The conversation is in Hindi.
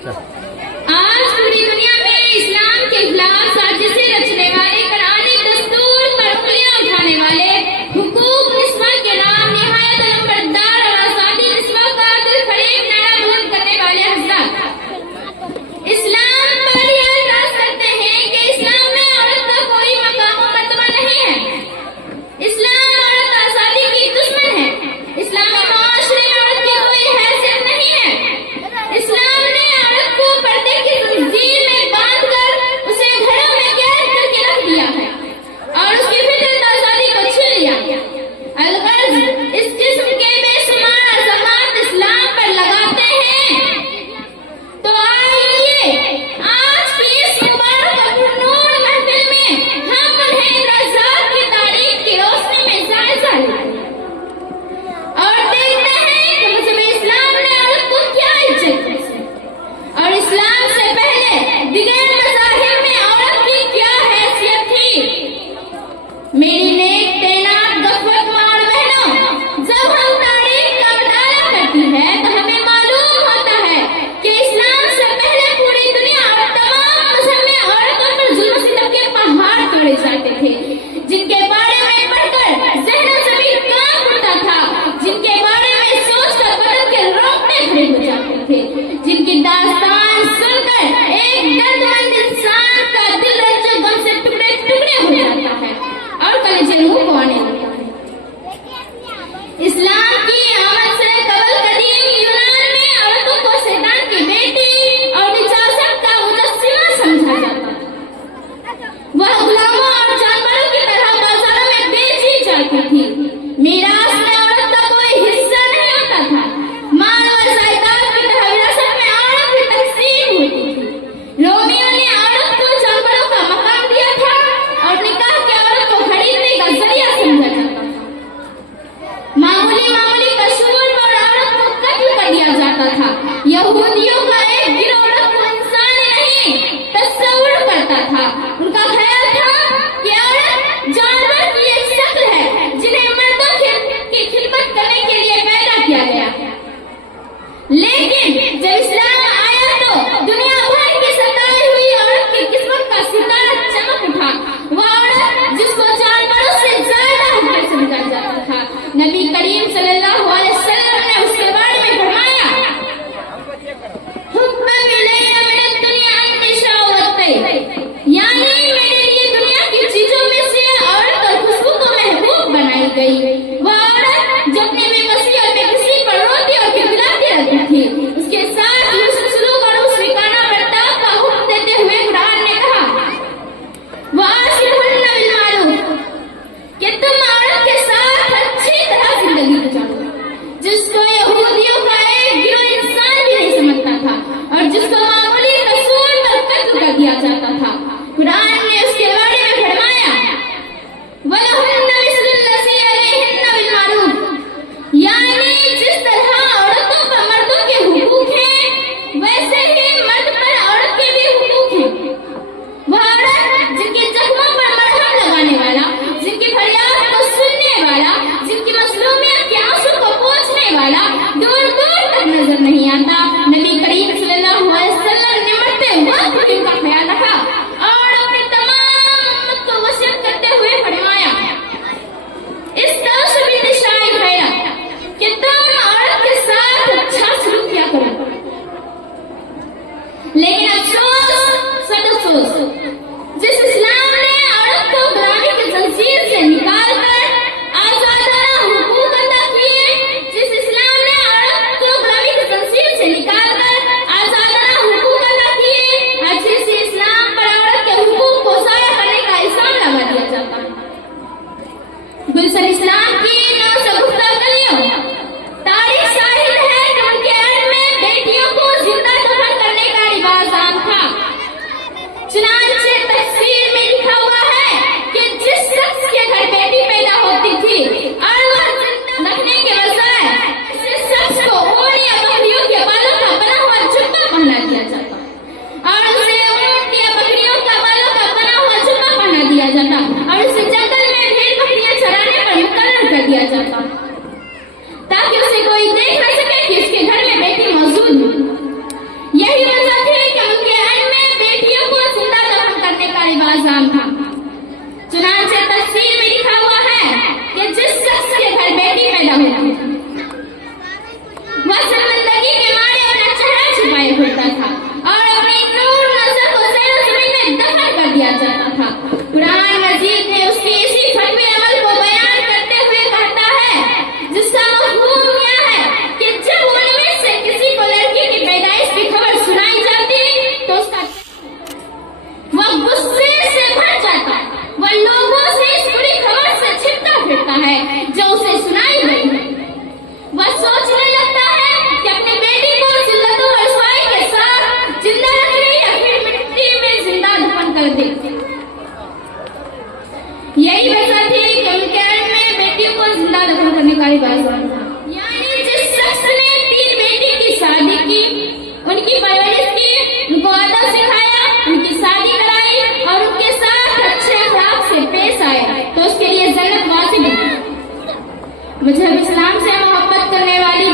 आज पूरी दुनिया में इस्लाम के खिलाफ साजिशें रचने वाले, कुरानी दस्तूर पर उंगलियां उठाने वाले, हुकूक निस्वां के नाम निहायत अलमबरदार और आजादी निस्वां का दिल फरेब नारा बुलंद करने वाले हज़रात इस्लाम पर यह एतराज करते हैं कि इस्लाम में औरत का कोई मकाम और मर्तबा नहीं है। इस्लाम औरत आजादी की दुश्मन है। इस्लामी माशरे में औरत की कोई हैसियत नहीं है। इस्लाम ने औरत को पर्दे की जंजीर में बांधकर उसे घरों में कैद करके रख दिया है और उसकी फितरत आजादी को छीन लिया। अलगर्ज इस किस्म के बेशुमार अज़मात इस्लाम पर लगाते हैं। तो आइए आज की इस मुबारक और पुरनूर महफिल में हम उन्हें रज़ात की तारीख की रोशनी में जायजा लें और देखते हैं कि मज़हब इस्लाम ने औरत को क्या इज्जत दी और इस्लाम से पहले दिगर मज़ाहिब में औरत की क्या हैसियत थी। मेरी नेक तैनात गफ़वत माँ और बहनों, जब हम तारीख का मुताला करती है तो हमें मालूम होता है कि इस्लाम से पहले पूरी दुनिया और तमाम मज़हब में औरतों पर जुल्म सितम के पहाड़ तोड़े जाते थे, जिनके बारे में पढ़कर ज़हन ज़मीन कांप उठता था, जिनके बारे में सोचकर बदन के रोंगटे खड़े हो जाते थे, जिनकी दास्तान सुनकर एक दर्दमंद इंसान का दिल रंजो गम से टुकड़े टुकड़े हो जाता है और कलेजे मुंह को आने लगता है। इस्लाम की आमद से कबल कदीम यूनान में औरतों को शैतान की बेटी और निजात का मुजस्सिमा समझा जाता था। वह गुलामों और जानवरों की तरह बाजारों में बेची जाती थी। मीरास में औरत का कोई हिस्सा नहीं होता था। माल और जायदाद की तरह विरासत में औरत की तकसीम होती थी। रोमियों ने औरत को जानवरों का मकाम दिया था और निकाह के औरत को खरीदने का जरिया समझा जाता था। मामूली कसूर पर औरत को कत्ल कर दिया जाता था। यहूदियों का एक गिरोह औरत को इंसान नहीं तस्वुर करता था। उनका ख्याल था कि औरत जानवर की एक शक्ल है जिन्हें मर्दों की खिदमत करने के लिए पैदा किया गया है। लेकिन जब इस्लाम आया तो दुनिया भर की सताई हुई औरत की किस्मत का सितारा चमक उठा। वह औरत जिसको जानवरों से ज्यादा हक़ीर समझा जाता था। नबी करीम सल्लल्लाहु अलैहि वसल्लम ने उसके बारे में फरमाया, हुब्बन इलैया मिनद दुनिया अन्निशाअत, यानी मेरे लिए दुनिया की चीजों में से औरत और खुशबू को महबूब बनाई गई। वह औरत जो अपने बेबसी और बेकसी पर रोती और खिलखिलाती रहती थी, उसके साथ हुस्न सलूक और मुस्कुराना बर्ताव का हुक्म देते हुए कुरान ने कहा, वाशिरुहुन्ना बिल मारूफ, कि तुम औरत के साथ अच्छी तरह जिंदगी गुजारो, जिसको यहूदियों का एक गिरोह इंसान भी नहीं समझता था और जिसको मामूली कसूर पर कत्ल कर दिया जाता था। कुरान ने उसके बारे में फरमाया, वलहुन्ना मिस्लुल्लज़ी अलैहिन्ना बिल मारूफ, यानी जिस तरह औरतों पर मर्दों के हुकूक हैं वैसे ही मर्द पर औरत के भी हुकूक हैं। वह औरत जिनके जख्मों पर मरहम लगाने वाला, जिनकी फरियाद को सुनने वाला, जिनकी मज़लूमियत के आंसू को पोंछने वाला दूर दूर तक नजर नहीं आता। नबी करीम सल्लल्लाहु अलैहि वसल्लम ने मरते वक्त भी उनका ख्याल रखा और अपने तमाम उम्मत को वसीयत करते हुए फरमाया, इस्तौसू बिन्निसाई खैरा, कि तुम औरत के साथ अच्छा सलूक किया करो। लेकिन अफसोस सद अफसोस, जिस इस्लाम ने औरत को गुलामी की जंजीर से निकालकर आजादाना हुकूक अता किए, जिस इस्लाम ने औरत को गुलामी की जंजीर से निकालकर आजादाना हुकूक अता किए, आज इस इस्लाम पर औरत के हुकूक को ज़ाया करने का इल्जाम लगा दिया जाता है। गुलशन इस्लाम की नौ शगुफ्ता गलियों तारीख शाहिद है कि उनके अर्थ में बेटियों को जिंदा दफन करने का रिवाज मजहब इस्लाम से मोहब्बत करने वाली